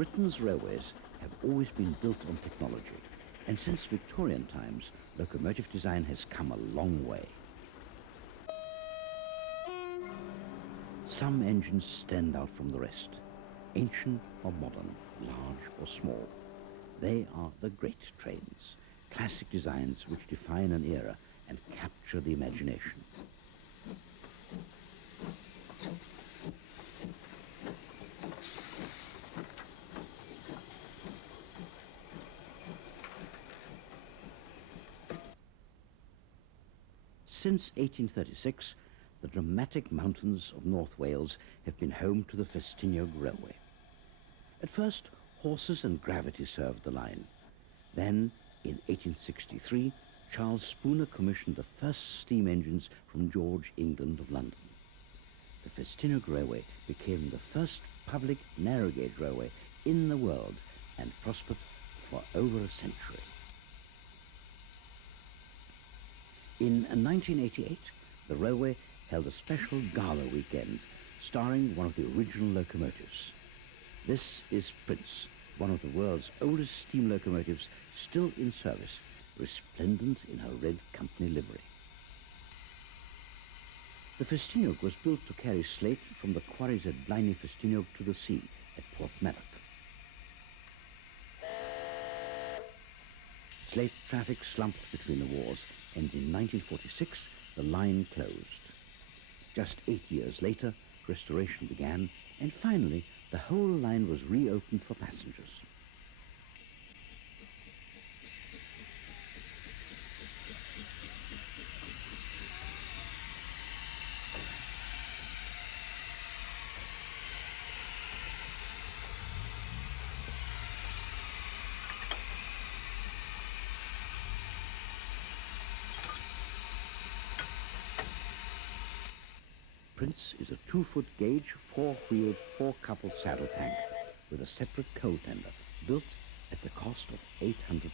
Britain's railways have always been built on technology, and since Victorian times, locomotive design has come a long way. Some engines stand out from the rest, ancient or modern, large or small. They are the great trains, classic designs which define an era and capture the imagination. Since 1836, the dramatic mountains of North Wales have been home to the Festiniog Railway. At first, horses and gravity served the line. Then, in 1863, Charles Spooner commissioned the first steam engines from George England of London. The Festiniog Railway became the first public narrow-gauge railway in the world and prospered for over a century. In 1988, the railway held a special gala weekend starring one of the original locomotives. This is Prince, one of the world's oldest steam locomotives still in service, resplendent in her red company livery. The Festiniog was built to carry slate from the quarries at Blaenau Festiniog to the sea at Porthmadog. Slate traffic slumped between the wars, and in 1946 the line closed. Just 8 years later, restoration began, and finally the whole line was reopened for passengers. Prince is a 2-foot gauge, 4-wheeled, 4-coupled saddle tank with a separate coal tender built at the cost of £800.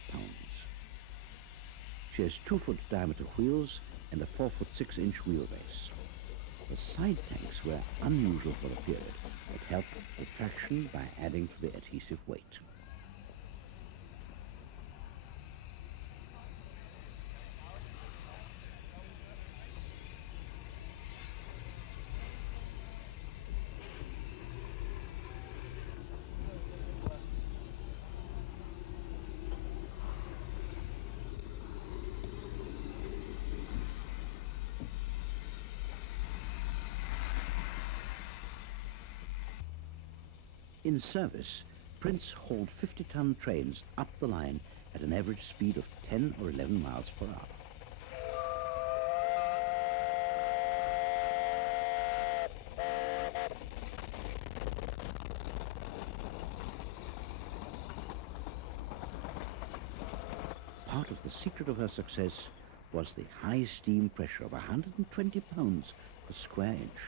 She has 2-foot diameter wheels and a 4-foot 6-inch wheelbase. The side tanks were unusual for the period, but helped with traction by adding to the adhesive weight. In service, Prince hauled 50-ton trains up the line at an average speed of 10 or 11 miles per hour. Part of the secret of her success was the high steam pressure of 120 pounds per square inch.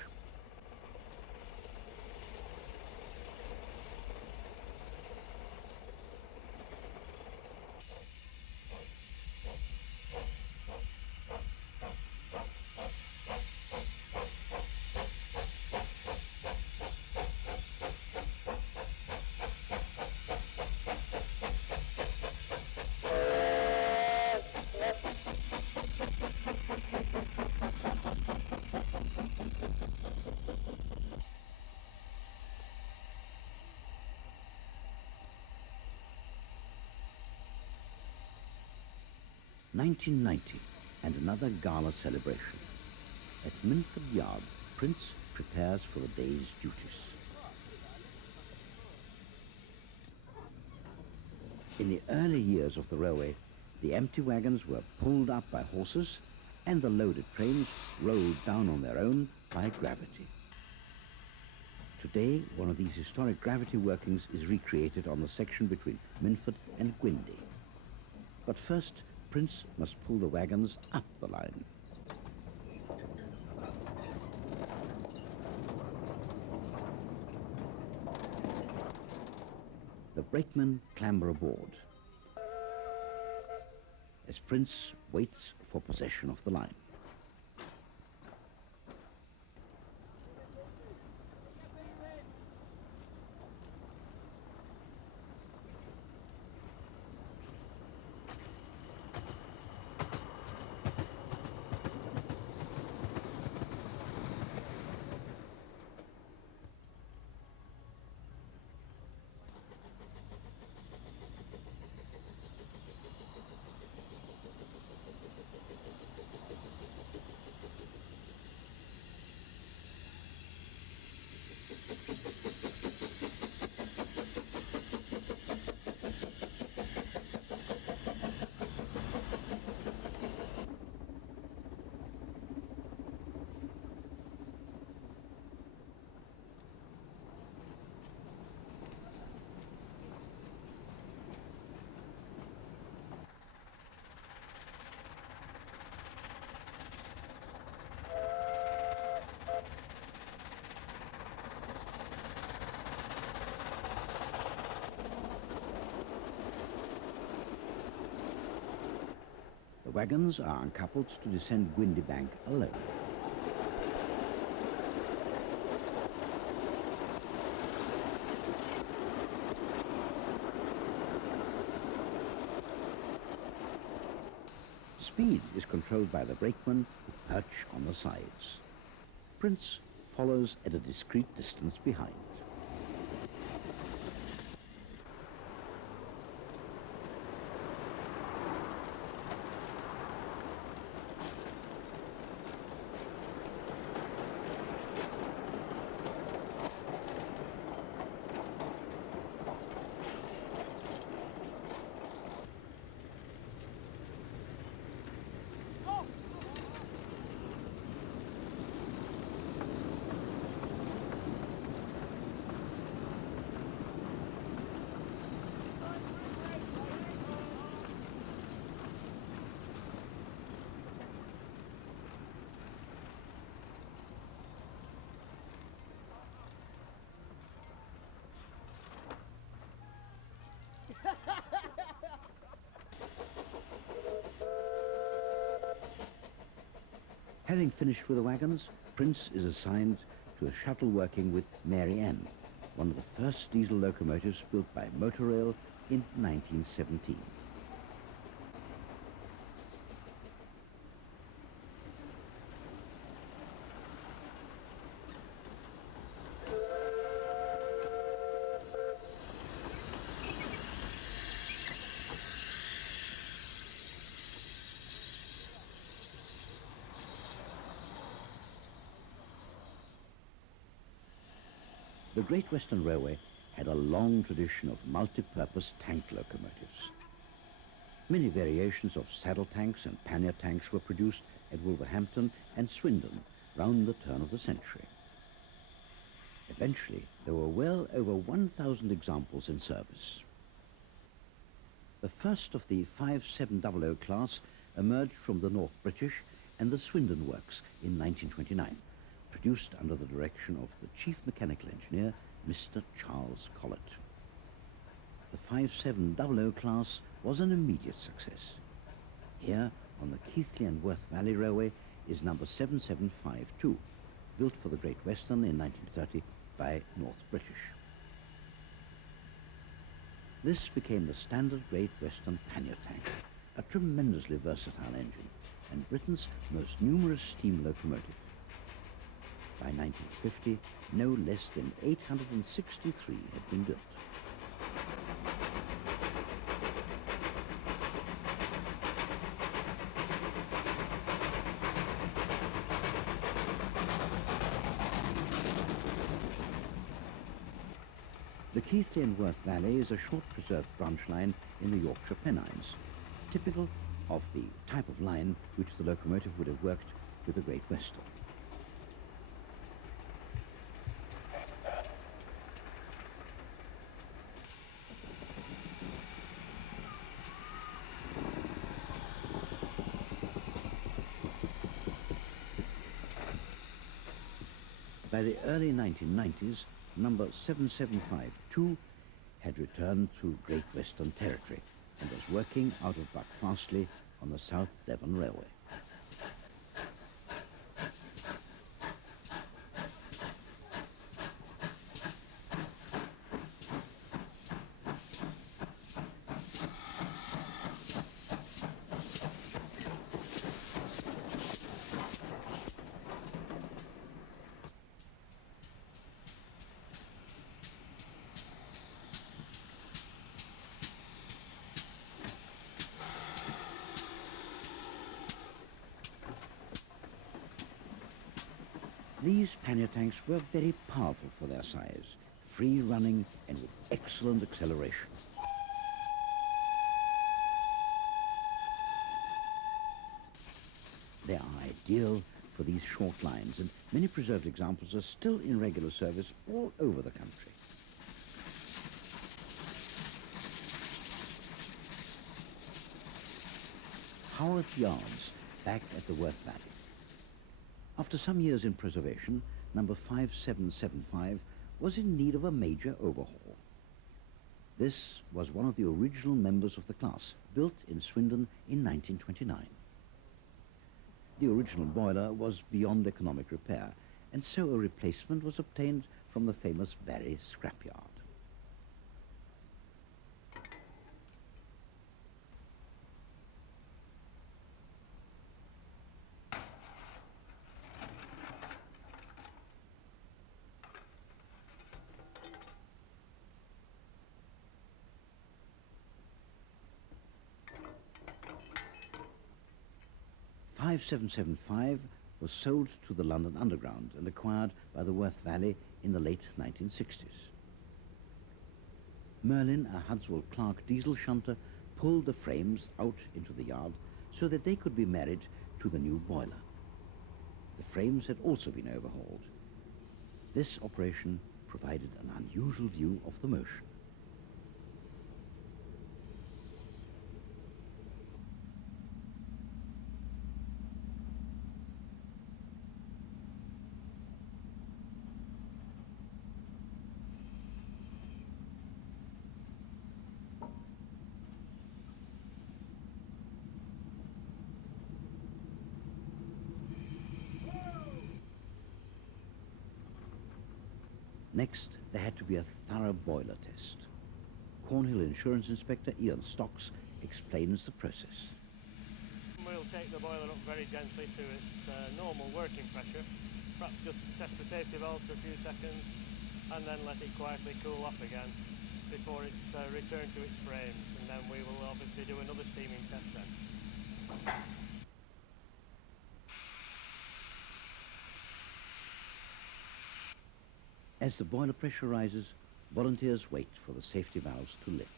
(1990) and another gala celebration. At Minford Yard, Prince prepares for the day's duties. In the early years of the railway, the empty wagons were pulled up by horses and the loaded trains rolled down on their own by gravity. Today, one of these historic gravity workings is recreated on the section between Minford and Gwyndy. But first, Prince must pull the wagons up the line. The brakemen clamber aboard as Prince waits for possession of the line. Wagons are uncoupled to descend Gwyndy Bank alone. Speed is controlled by the brakeman who perch on the sides. Prince follows at a discreet distance behind. Having finished with the wagons, Prince is assigned to a shuttle working with Mary Ann, one of the first diesel locomotives built by Motor Rail in 1917. The Great Western Railway had a long tradition of multi-purpose tank locomotives. Many variations of saddle tanks and pannier tanks were produced at Wolverhampton and Swindon round the turn of the century. Eventually, there were well over 1,000 examples in service. The first of the 5700 class emerged from the North British and the Swindon Works in 1929. Produced under the direction of the Chief Mechanical Engineer, Mr. Charles Collett. The 5700 class was an immediate success. Here, on the Keighley and Worth Valley Railway, is number 7752, built for the Great Western in 1930 by North British. This became the standard Great Western pannier tank, a tremendously versatile engine, and Britain's most numerous steam locomotive. By 1950, no less than 863 had been built. The Keighley and Worth Valley is a short preserved branch line in the Yorkshire Pennines, typical of the type of line which the locomotive would have worked with the Great Western. By the early 1990s, number 7752 had returned to Great Western Territory and was working out of Buckfastleigh on the South Devon Railway. These pannier tanks were very powerful for their size, free running and with excellent acceleration. They are ideal for these short lines, and many preserved examples are still in regular service all over the country. Haworth Yards, back at the Worth Valley. After some years in preservation, number 5775 was in need of a major overhaul. This was one of the original members of the class, built in Swindon in 1929. The original boiler was beyond economic repair, and so a replacement was obtained from the famous Barry scrapyard. $5775 was sold to the London Underground and acquired by the Worth Valley in the late 1960s. Merlin, a Hudswell Clark diesel shunter, pulled the frames out into the yard so that they could be married to the new boiler. The frames had also been overhauled. This operation provided an unusual view of the motion. Next, there had to be a thorough boiler test. Cornhill Insurance Inspector Ian Stocks explains the process. We'll take the boiler up very gently to its normal working pressure, perhaps just test the safety valve for a few seconds and then let it quietly cool off again before it's returned to its frames, and then we will obviously do another steaming test then. As the boiler pressure rises, volunteers wait for the safety valves to lift.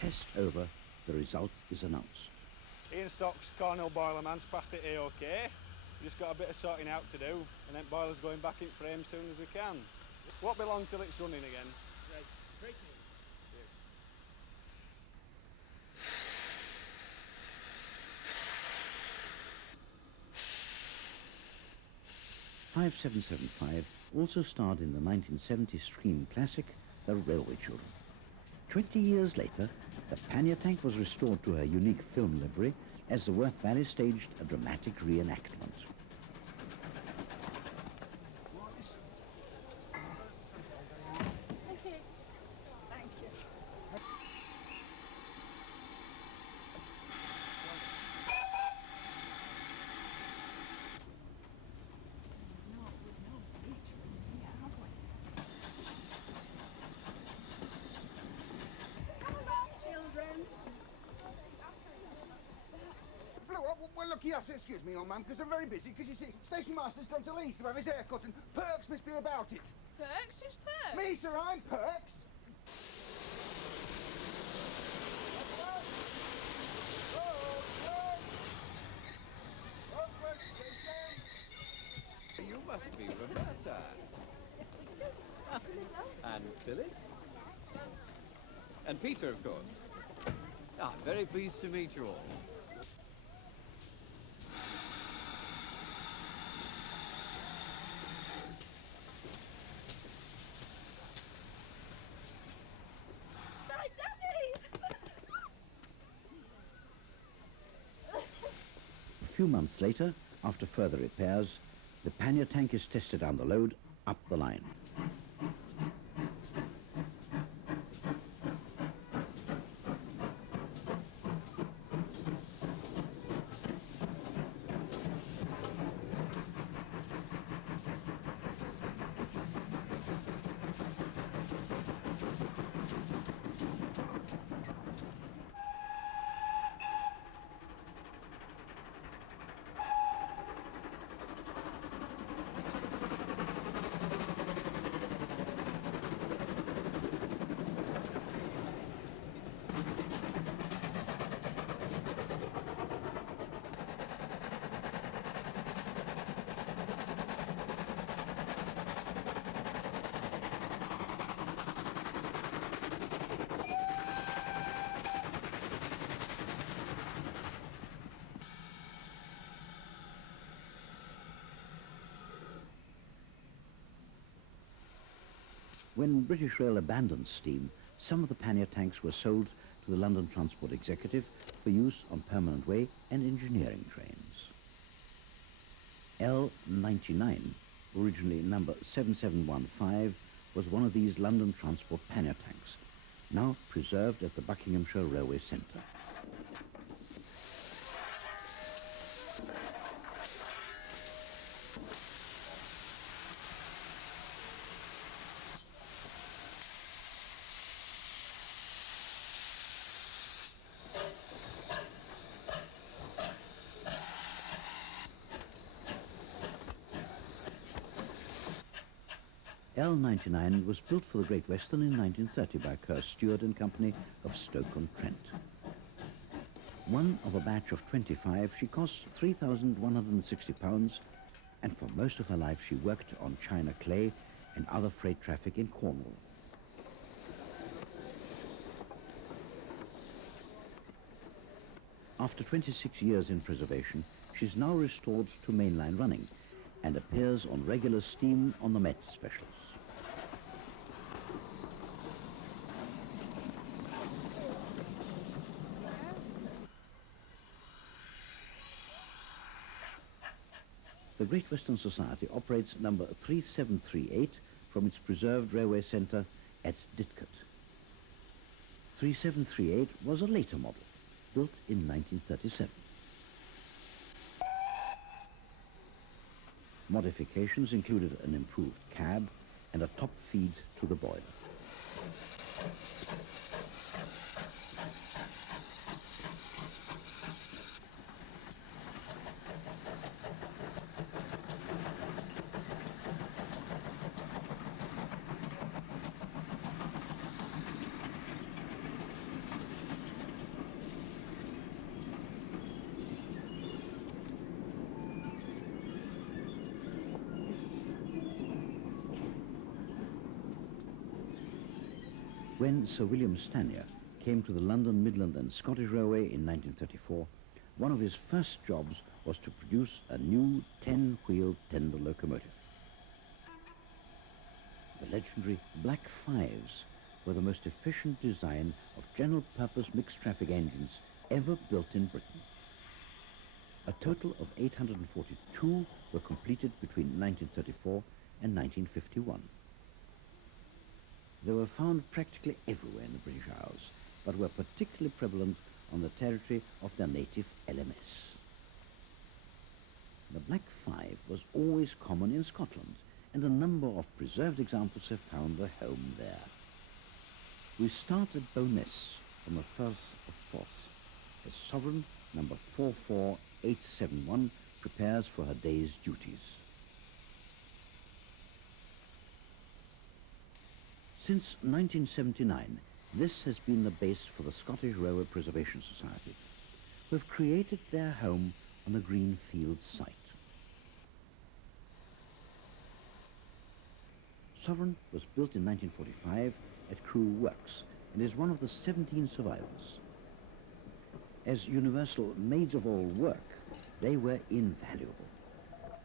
Test over, the result is announced. Ian Stocks, Cornhill Boilerman's passed it A-OK. We've just got a bit of sorting out to do, and then boiler's going back in frame as soon as we can. Won't be long till it's running again. Right, break me. 5775 also starred in the 1970 Scream classic, The Railway Children. 20 years later, the Pannier tank was restored to her unique film livery as the Worth Valley staged a dramatic reenactment. Thank you. Thank you. No speech from here, have we? Come along, children. Well, look, you have to excuse me, old man, because I'm very busy, because you see, Station Master's gone to Leeds to have his hair cut, and Perks must be about it. Perks? Who's Perks? Me, sir, I'm Perks. You must be Roberta. And Phyllis. And Peter, of course. Ah, very pleased to meet you all. Hi, Daddy! A few months later, after further repairs, the Pannier tank is tested under load up the line. When British Rail abandoned steam, some of the Pannier tanks were sold to the London Transport Executive for use on permanent way and engineering trains. L99, originally number 7715, was one of these London Transport Pannier tanks, now preserved at the Buckinghamshire Railway Centre. L99 was built for the Great Western in 1930 by Kerr Stewart and Company of Stoke-on-Trent. One of a batch of 25, she cost £3,160, and for most of her life she worked on China clay and other freight traffic in Cornwall. After 26 years in preservation, she's now restored to mainline running and appears on regular steam on the Met specials. The Great Western Society operates number 3738 from its preserved railway centre at Didcot. 3738 was a later model, built in 1937. Modifications included an improved cab and a top feed to the boiler. When Sir William Pannier came to the London, Midland and Scottish Railway in 1934, one of his first jobs was to produce a new 10-wheel tender locomotive. The legendary Black Fives were the most efficient design of general-purpose mixed-traffic engines ever built in Britain. A total of 842 were completed between 1934 and 1951. They were found practically everywhere in the British Isles, but were particularly prevalent on the territory of their native LMS. The Black Five was always common in Scotland, and a number of preserved examples have found a home there. We start at Bowness on the 1st of 4th, as Sovereign number 44871 prepares for her day's duties. Since 1979, this has been the base for the Scottish Railway Preservation Society, who have created their home on the Greenfield site. Sovereign was built in 1945 at Crewe Works and is one of the 17 survivors. As universal maids-of-all-work, they were invaluable.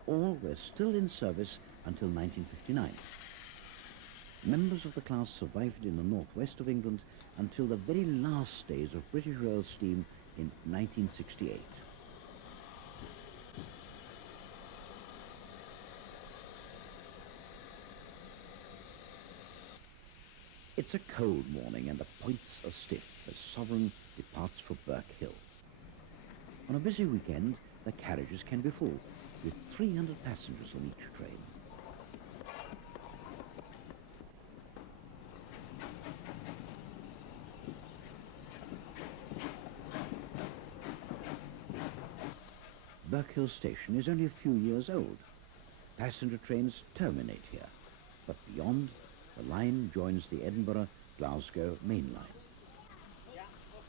All were still in service until 1959. Members of the class survived in the northwest of England until the very last days of British Rail steam in 1968. It's a cold morning and the points are stiff as Sovereign departs for Burke Hill. On a busy weekend, the carriages can be full, with 300 passengers on each train. Burke Hill Station is only a few years old. Passenger trains terminate here, but beyond, the line joins the Edinburgh-Glasgow main line.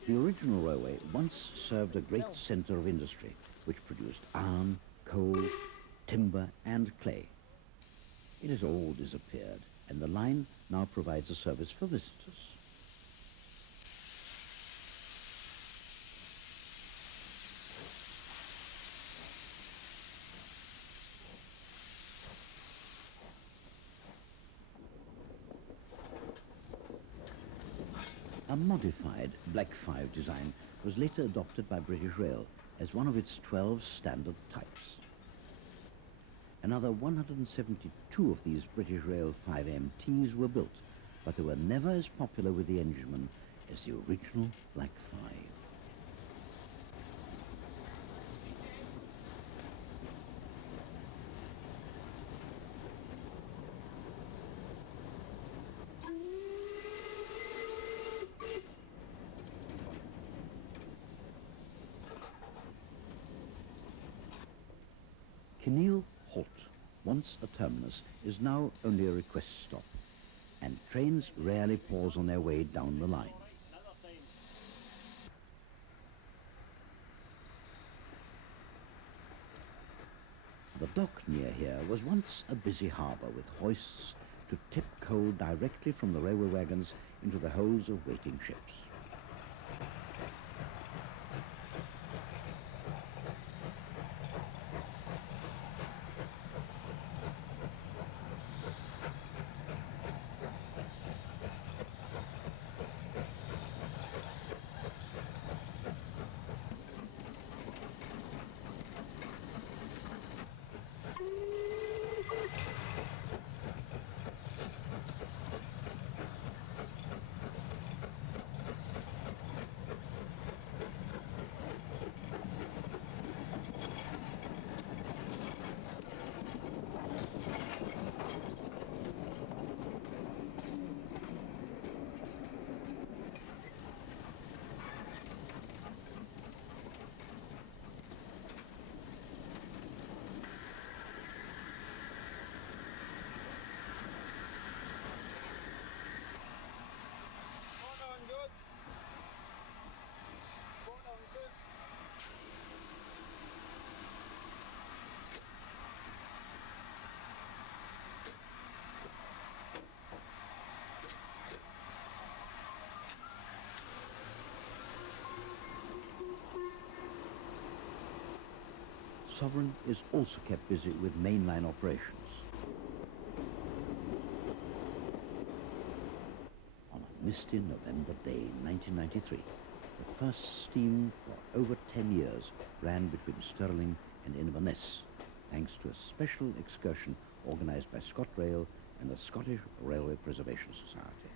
The original railway once served a great centre of industry, which produced iron, coal, timber and clay. It has all disappeared, and the line now provides a service for visitors. modified Black 5 design was later adopted by British Rail as one of its 12 standard types. Another 172 of these British Rail 5MTs were built, but they were never as popular with the enginemen as the original Black 5. Kinneil Halt, once a terminus, is now only a request stop, and trains rarely pause on their way down the line. The dock near here was once a busy harbour with hoists to tip coal directly from the railway wagons into the holds of waiting ships. Sovereign is also kept busy with mainline operations. On a misty November day in 1993, the first steam for over 10 years ran between Stirling and Inverness, thanks to a special excursion organised by ScotRail and the Scottish Railway Preservation Society.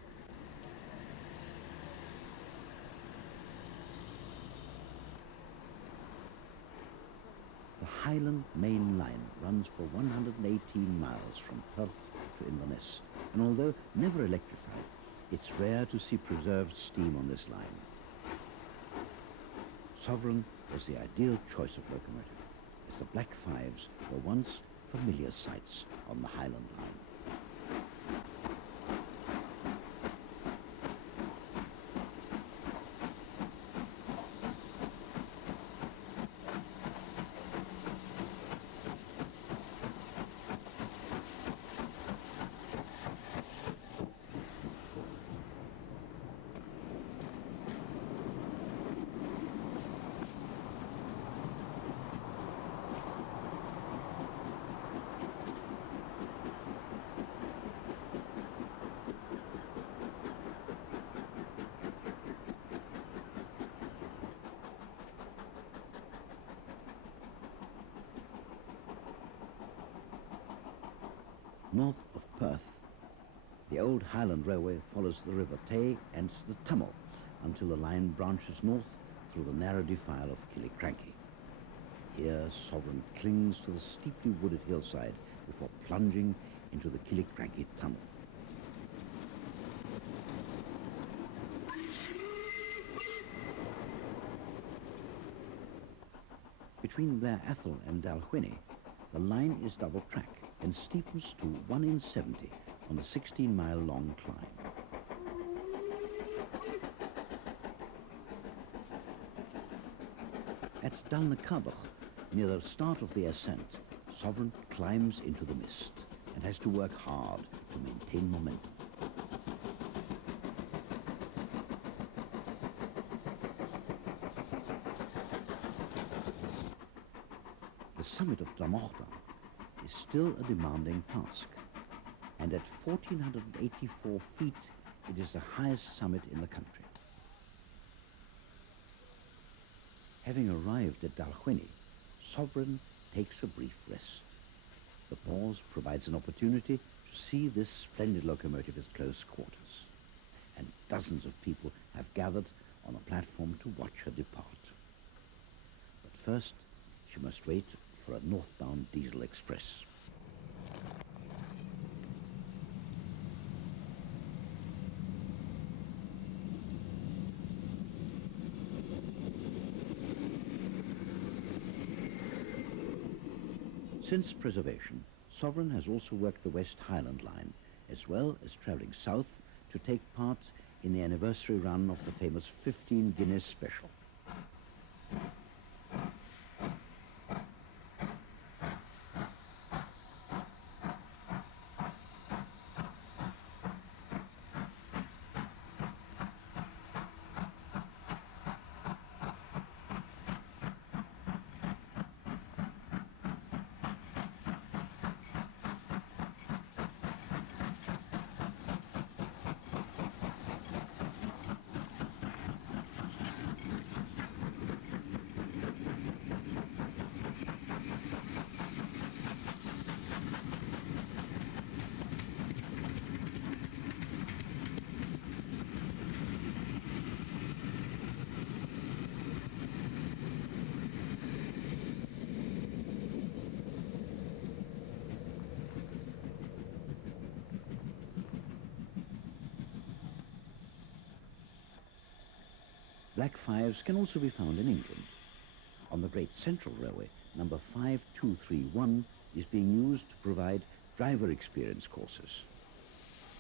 The Highland Main Line runs for 118 miles from Perth to Inverness, and although never electrified, it's rare to see preserved steam on this line. Sovereign was the ideal choice of locomotive, as the Black Fives were once familiar sights on the Highland Line. North of Perth, the old Highland Railway follows the River Tay and the Tummel until the line branches north through the narrow defile of Killiecrankie. Here, Sovereign clings to the steeply wooded hillside before plunging into the Killiecrankie Tunnel. Between Blair Athol and Dalwhinnie, the line is double track and steepens to 1 in 70 on the 16-mile-long climb. At Dalnacardoch, near the start of the ascent, Sovereign climbs into the mist and has to work hard to maintain momentum. The summit of Drummochta is still a demanding task, and at 1,484 feet, it is the highest summit in the country. Having arrived at Dalwhinnie, Sovereign takes a brief rest. The pause provides an opportunity to see this splendid locomotive at close quarters, and dozens of people have gathered on a platform to watch her depart. But first, she must wait for a northbound diesel express. Since preservation, Sovereign has also worked the West Highland Line, as well as travelling south to take part in the anniversary run of the famous 15 Guinness Special. Black fives can also be found in England. On the Great Central Railway, number 5231 is being used to provide driver experience courses.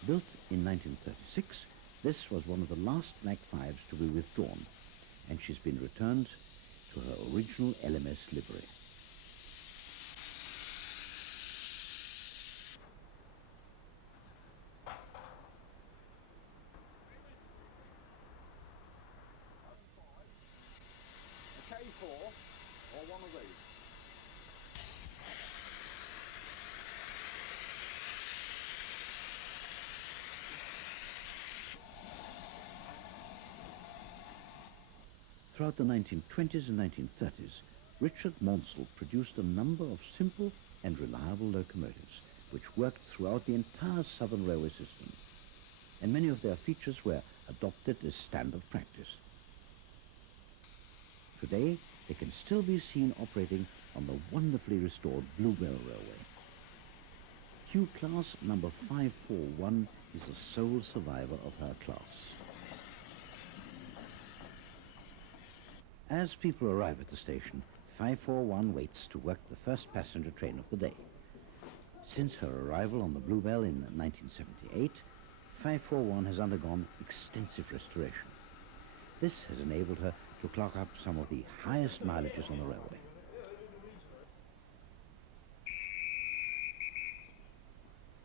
Built in 1936, this was one of the last Black fives to be withdrawn, and she's been returned to her original LMS livery. K4 or one of these? Throughout the 1920s and 1930s, Richard Maunsell produced a number of simple and reliable locomotives which worked throughout the entire Southern Railway system, and many of their features were adopted as standard practice. Today, they can still be seen operating on the wonderfully restored Bluebell Railway. Q-Class number 541 is the sole survivor of her class. As people arrive at the station, 541 waits to work the first passenger train of the day. Since her arrival on the Bluebell in 1978, 541 has undergone extensive restoration. This has enabled her to clock up some of the highest mileages on the railway.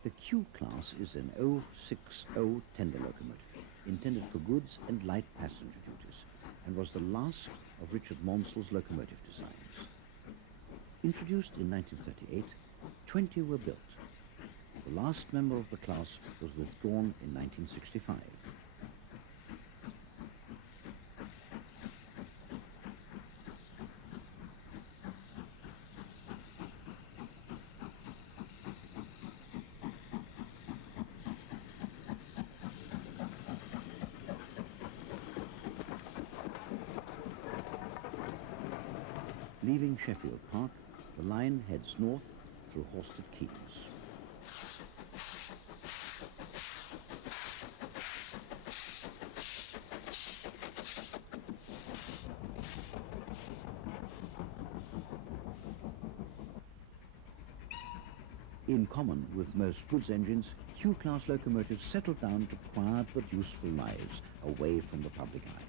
The Q-Class is an 060 tender locomotive intended for goods and light passenger duties, and was the last of Richard Maunsell's locomotive designs. Introduced in 1938, 20 were built. The last member of the class was withdrawn in 1965. Leaving Sheffield Park, the line heads north through Horsted Quays. In common with most goods engines, Q-Class locomotives settled down to quiet but useful lives away from the public eye.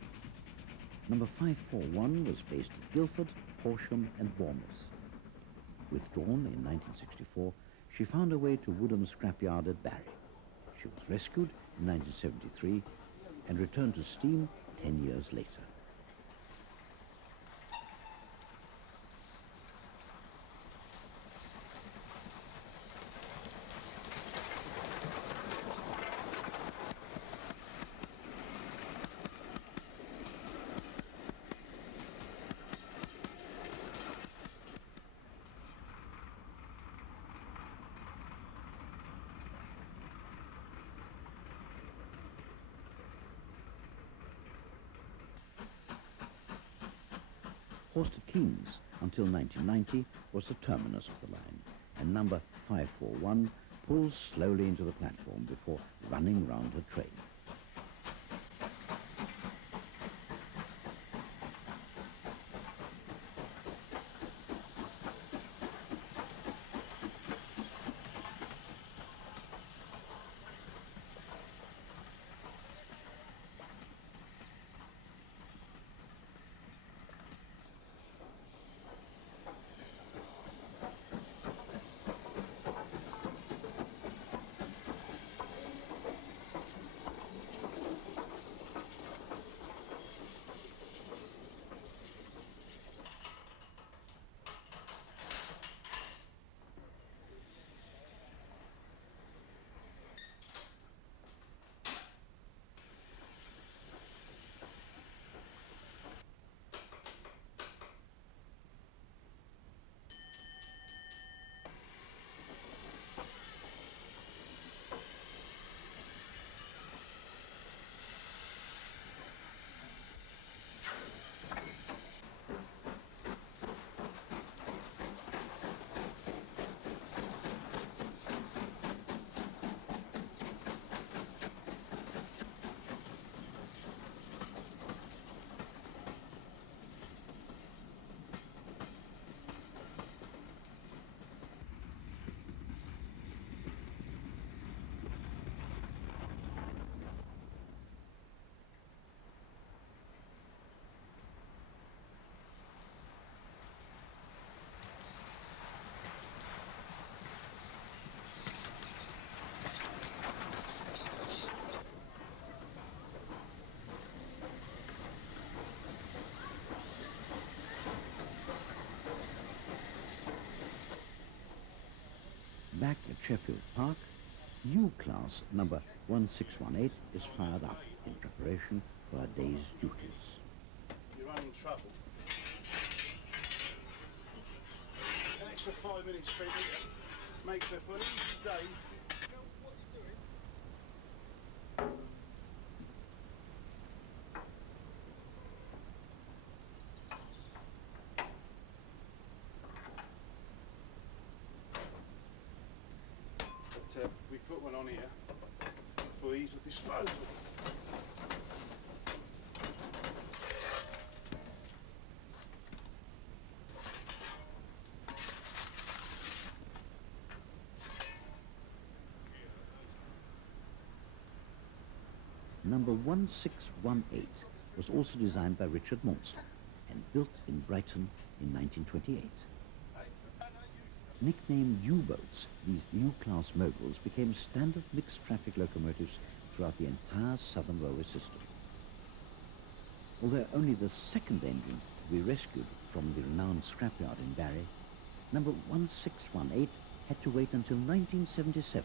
Number 541 was based at Guildford, Horsham and Bournemouth. Withdrawn in 1964, she found her way to Woodham Scrapyard at Barry. She was rescued in 1973 and returned to steam 10 years later. Horsted Kings, until 1990, was the terminus of the line, and number 541 pulls slowly into the platform before running round her train. Back at Sheffield Park, U-Class number 1618 is fired up in preparation for her day's duties. You're running trouble. An extra 5 minutes spent here makes her for an easy day. You know what you're doing? But we put one on here for ease of disposal. Number 1618 was also designed by Richard Maudsley and built in Brighton in 1928. Nicknamed U-boats, these U-class moguls became standard mixed-traffic locomotives throughout the entire Southern Railway system. Although only the second engine to be rescued from the renowned scrapyard in Barry, number 1618 had to wait until 1977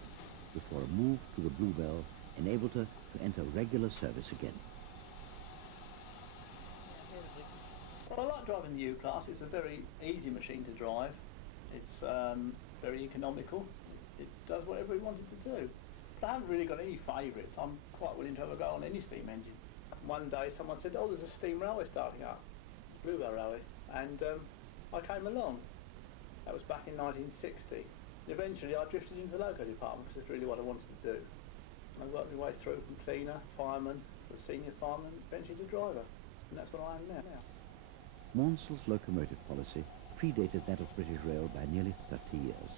before a move to the Bluebell enabled her to enter regular service again. Well, I like driving the U-Class. It's a very easy machine to drive. It's very economical. It does whatever it wanted to do. But I haven't really got any favourites. I'm quite willing to have a go on any steam engine. One day someone said, oh, there's a steam railway starting up, Bluebell Railway, and I came along. That was back in 1960. And eventually I drifted into the loco department because it's really what I wanted to do. I worked my way through from cleaner, fireman, to senior fireman, eventually to driver. And that's what I am now. Maudsley's locomotive policy predated that of British Rail by nearly 30 years.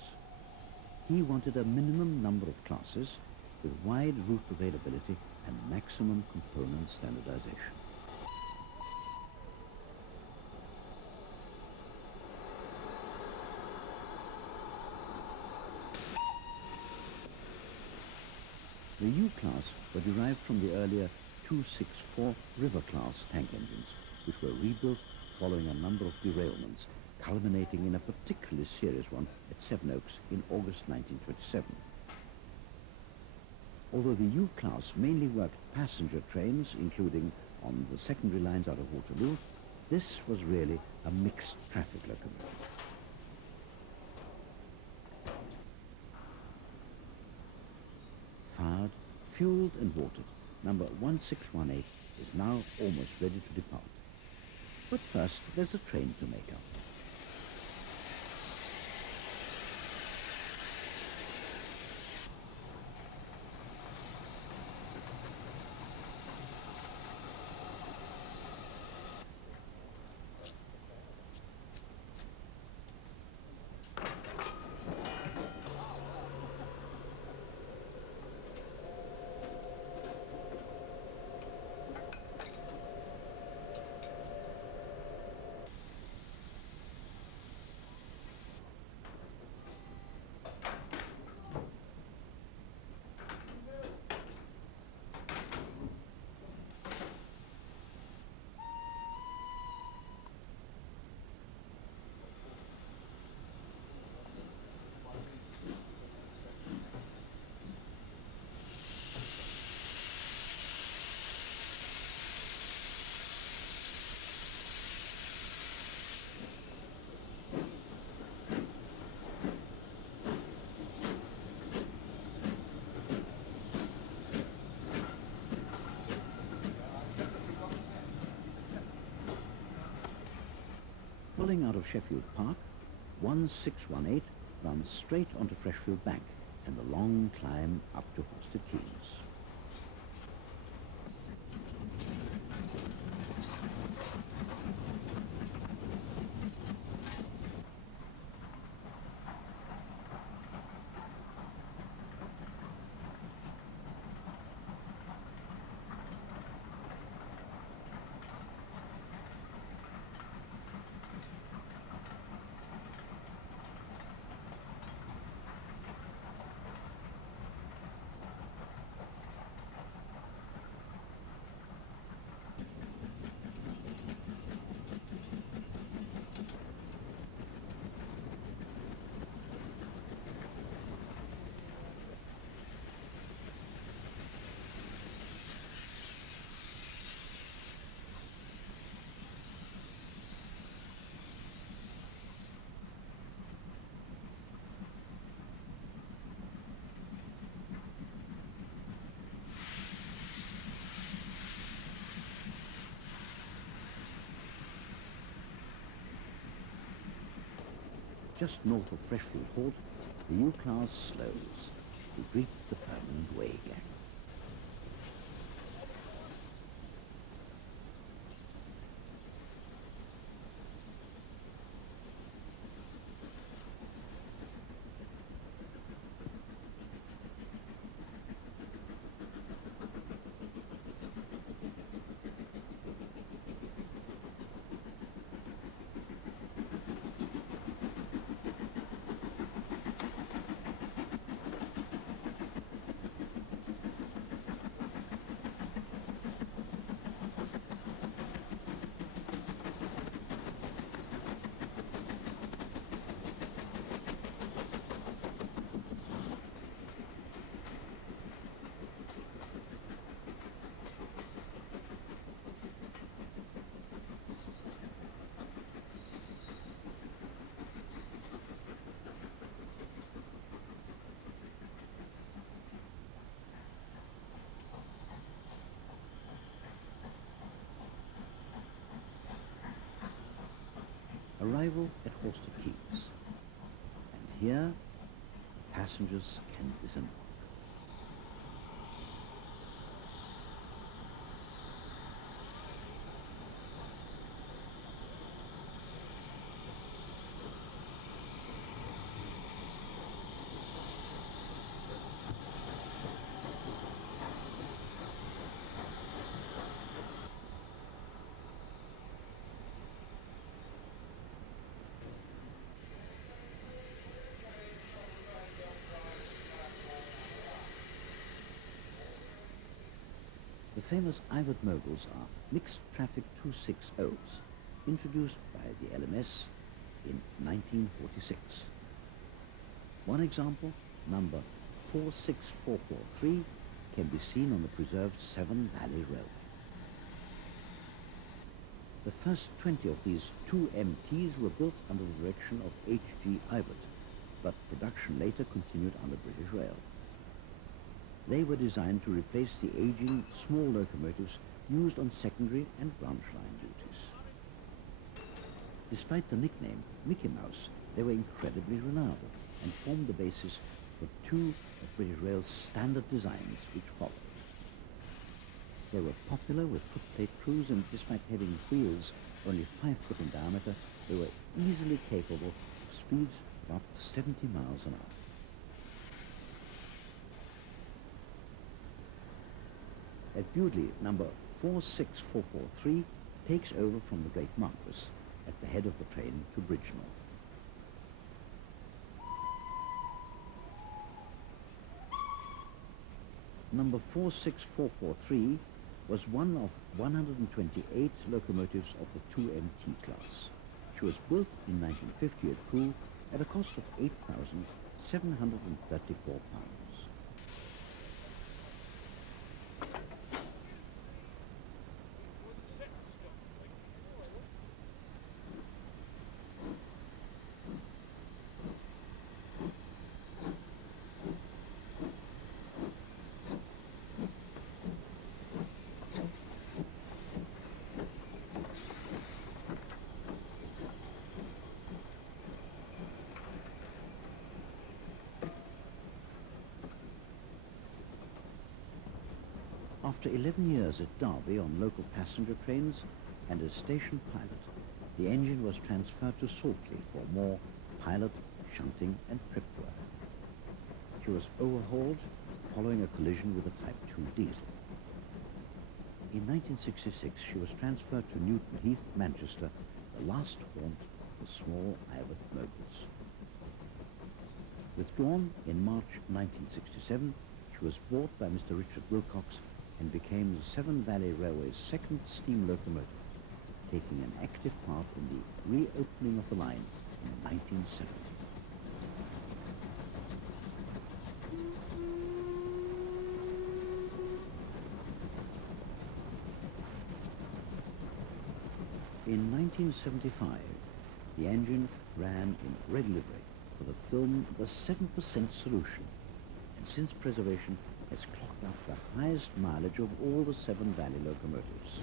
He wanted a minimum number of classes with wide route availability and maximum component standardization. The U-class were derived from the earlier 264 River-class tank engines, which were rebuilt following a number of derailments, culminating in a particularly serious one at Sevenoaks in August 1927. Although the U-class mainly worked passenger trains, including on the secondary lines out of Waterloo, this was really a mixed traffic locomotive. Fired, fueled and watered, number 1618 is now almost ready to depart. But first, there's a train to make up. Pulling out of Sheffield Park, 1618 runs straight onto Freshfield Bank and a long climb up to Horsted Keynes. Just north of Freshfield Halt, the U-Class slows to greet the permanent way gang. Arrival at Horsted Keynes. And here, passengers can disembark. The famous Iwart moguls are mixed traffic 260s, introduced by the LMS in 1946. One example, number 46443, can be seen on the preserved Severn Valley Railway. The first 20 of these 2MTs were built under the direction of H.G. Iwart, but production later continued under British Rail. They were designed to replace the aging small locomotives used on secondary and branch line duties. Despite the nickname Mickey Mouse, they were incredibly reliable and formed the basis for two of British Rail's standard designs which followed. They were popular with footplate crews, and despite having wheels only 5 foot in diameter, they were easily capable of speeds of up to 70 miles an hour. At Bewdley, number 46443 takes over from the Great Marquis at the head of the train to Bridgenorth. Number 46443 was one of 128 locomotives of the 2MT class. She was built in 1950 at Poole at a cost of £8,734. After 11 years at Derby on local passenger trains and as station pilot, the engine was transferred to Saltley for more pilot, shunting and prep work. She was overhauled following a collision with a Type 2 diesel. In 1966, she was transferred to Newton Heath, Manchester, the last haunt of the small Ivet moguls. Withdrawn in March 1967, she was bought by Mr. Richard Wilcox and became the Severn Valley Railway's second steam locomotive, taking an active part in the reopening of the line in 1970. In 1975, the engine ran in red livery for the film The 7% Solution, and since preservation has clocked up the highest mileage of all the Severn Valley locomotives.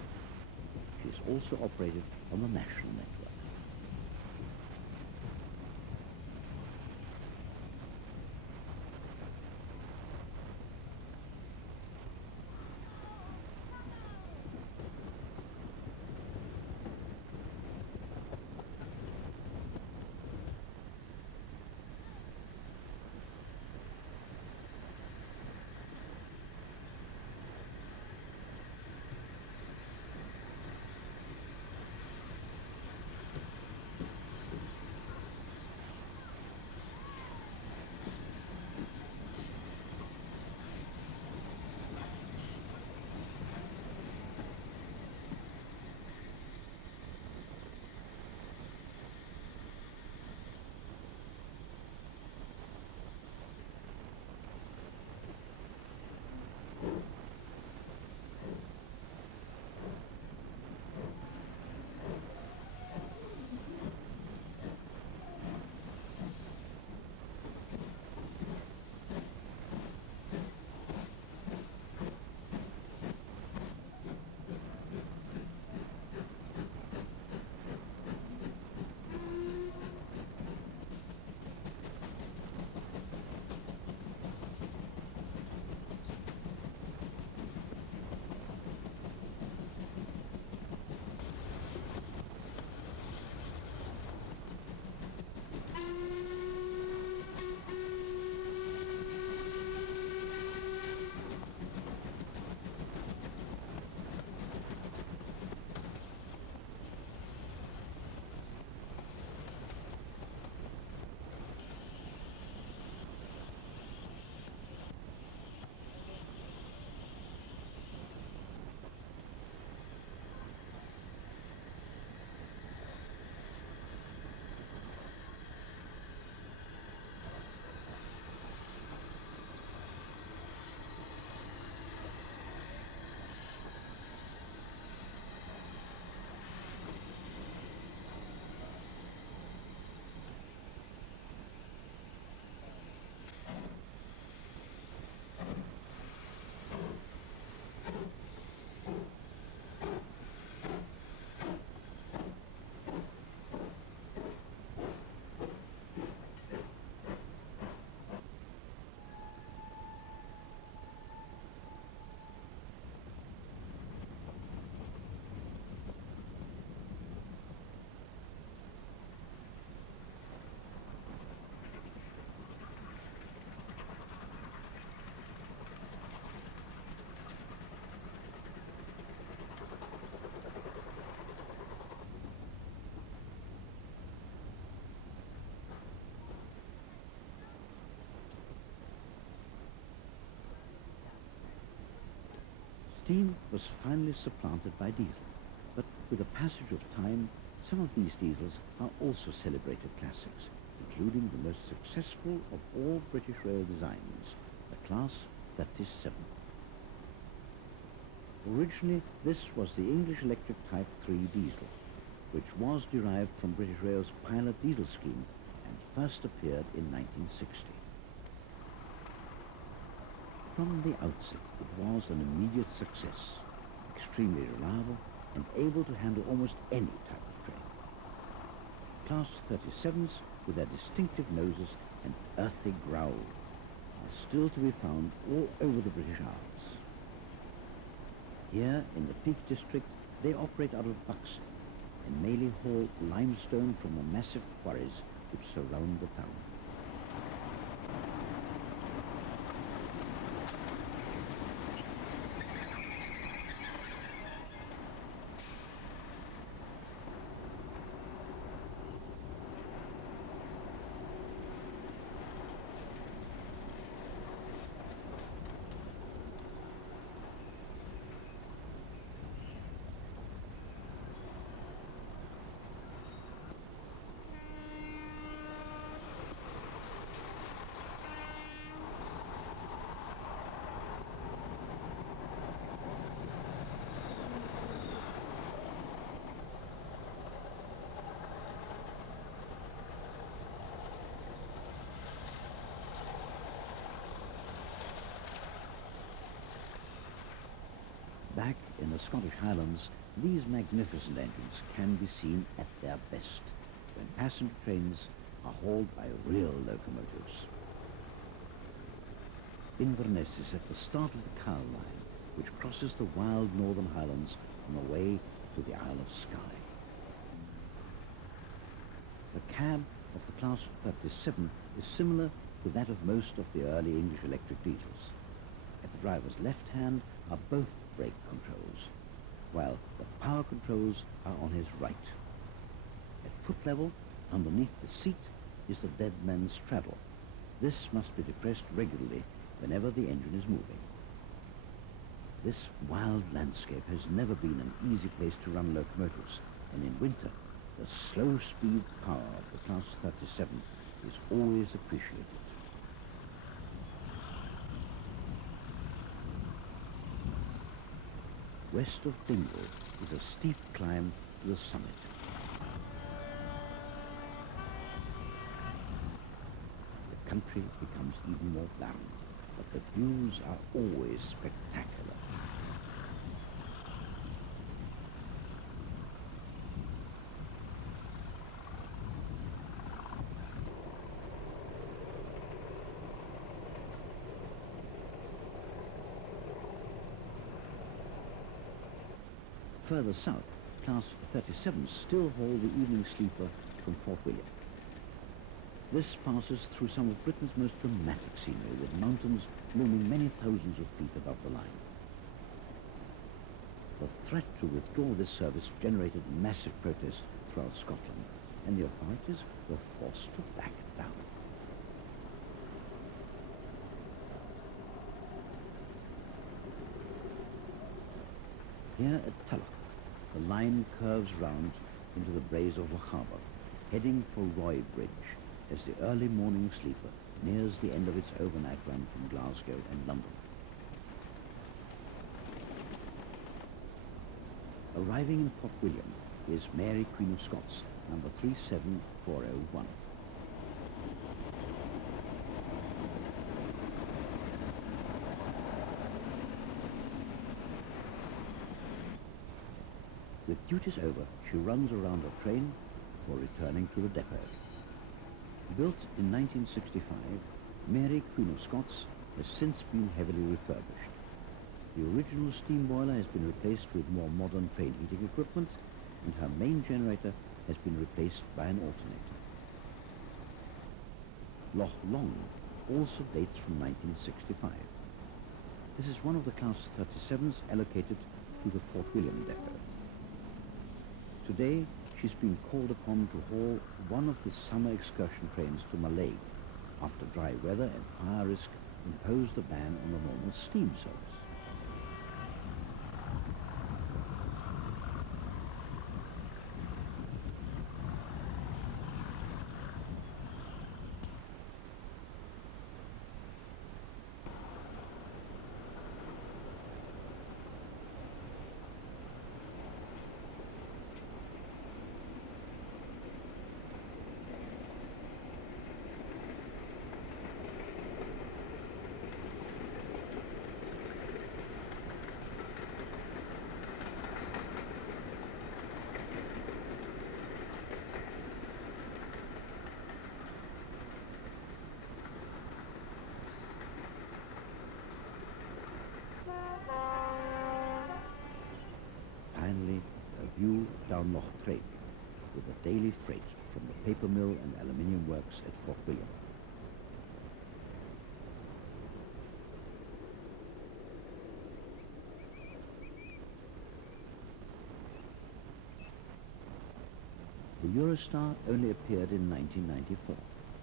She is also operated on the national network. Steam was finally supplanted by diesel, but with the passage of time, some of these diesels are also celebrated classics, including the most successful of all British rail designs, the Class 37. Originally, this was the English Electric Type 3 diesel, which was derived from British Rail's pilot diesel scheme and first appeared in 1960. From the outset, it was an immediate success, extremely reliable and able to handle almost any type of train. Class 37s, with their distinctive noses and earthy growl, are still to be found all over the British Isles. Here, in the Peak District, they operate out of Buxton and mainly haul limestone from the massive quarries which surround the town. Back in the Scottish Highlands, these magnificent engines can be seen at their best when passenger trains are hauled by real locomotives. Inverness is at the start of the Kyle line, which crosses the wild northern highlands on the way to the Isle of Skye. The cab of the Class 37 is similar to that of most of the early English electric diesels. At the driver's left hand are both brake controls, while the power controls are on his right. At foot level, underneath the seat, is the dead man's straddle. This must be depressed regularly whenever the engine is moving. This wild landscape has never been an easy place to run locomotives, and in winter, the slow speed power of the Class 37 is always appreciated. West of Dingle is a steep climb to the summit. The country becomes even more barren, but the views are always spectacular. Further south, Class 37s still haul the evening sleeper from Fort William. This passes through some of Britain's most dramatic scenery, with mountains looming many thousands of feet above the line. The threat to withdraw this service generated massive protests throughout Scotland, and the authorities were forced to back it down. Here at Tulloch, the line curves round into the Braes of Lochaber, heading for Roy Bridge as the early morning sleeper nears the end of its overnight run from Glasgow and London. Arriving in Fort William is Mary Queen of Scots, number 37401. With duties over, she runs around the train before returning to the depot. Built in 1965, Mary Queen of Scots has since been heavily refurbished. The original steam boiler has been replaced with more modern train heating equipment, and her main generator has been replaced by an alternator. Loch Long also dates from 1965. This is one of the Class 37s allocated to the Fort William depot. Today, she's been called upon to haul one of the summer excursion trains to Mallaig after dry weather and fire risk imposed a ban on the normal steam service. Loch Trake, with a daily freight from the paper mill and aluminium works at Fort William. The Eurostar only appeared in 1994,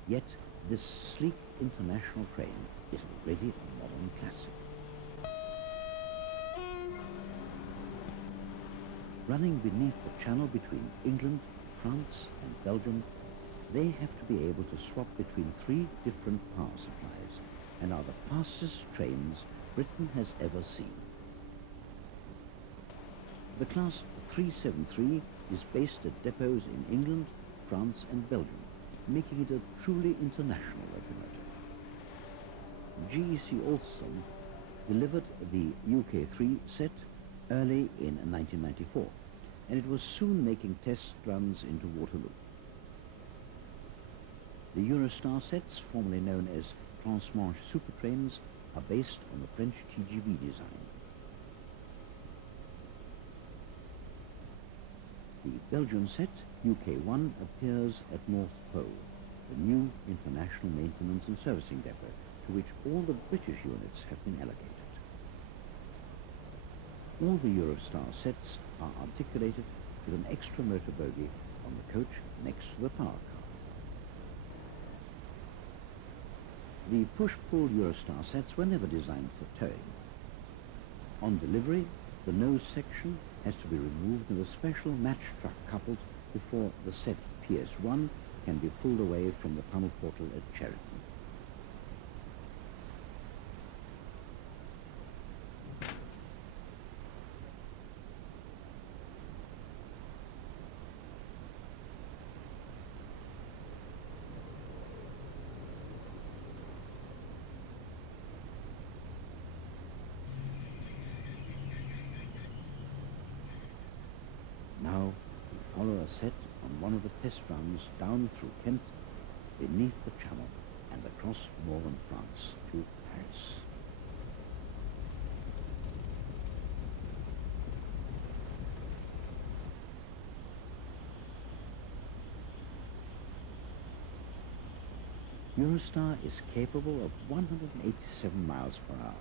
yet this sleek international train is already a modern classic. Running beneath the channel between England, France and Belgium, they have to be able to swap between 3 different power supplies and are the fastest trains Britain has ever seen. The Class 373 is based at depots in England, France and Belgium, making it a truly international locomotive. GEC Alstom delivered the UK3 set early in 1994, and it was soon making test runs into Waterloo. The Eurostar sets, formerly known as Transmanche Supertrains, are based on the French TGV design. The Belgian set, UK1, appears at North Pole, the new international maintenance and servicing depot to which all the British units have been allocated. All the Eurostar sets are articulated with an extra motor bogie on the coach next to the power car. The push-pull Eurostar sets were never designed for towing. On delivery, the nose section has to be removed and a special match truck coupled before the set PS1 can be pulled away from the tunnel portal at Sheridan. Now we follow a set on one of the test runs down through Kent, beneath the Channel, and across northern France to Paris. Eurostar is capable of 187 miles per hour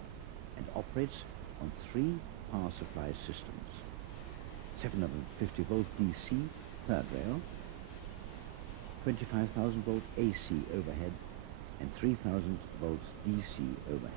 and operates on 3 power supply systems. 750 volt DC third rail, 25,000 volt AC overhead and 3,000 volt DC overhead.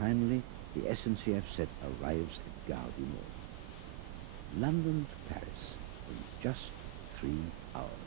Finally, the SNCF set arrives at Gare du Nord. London to Paris in just 3 hours.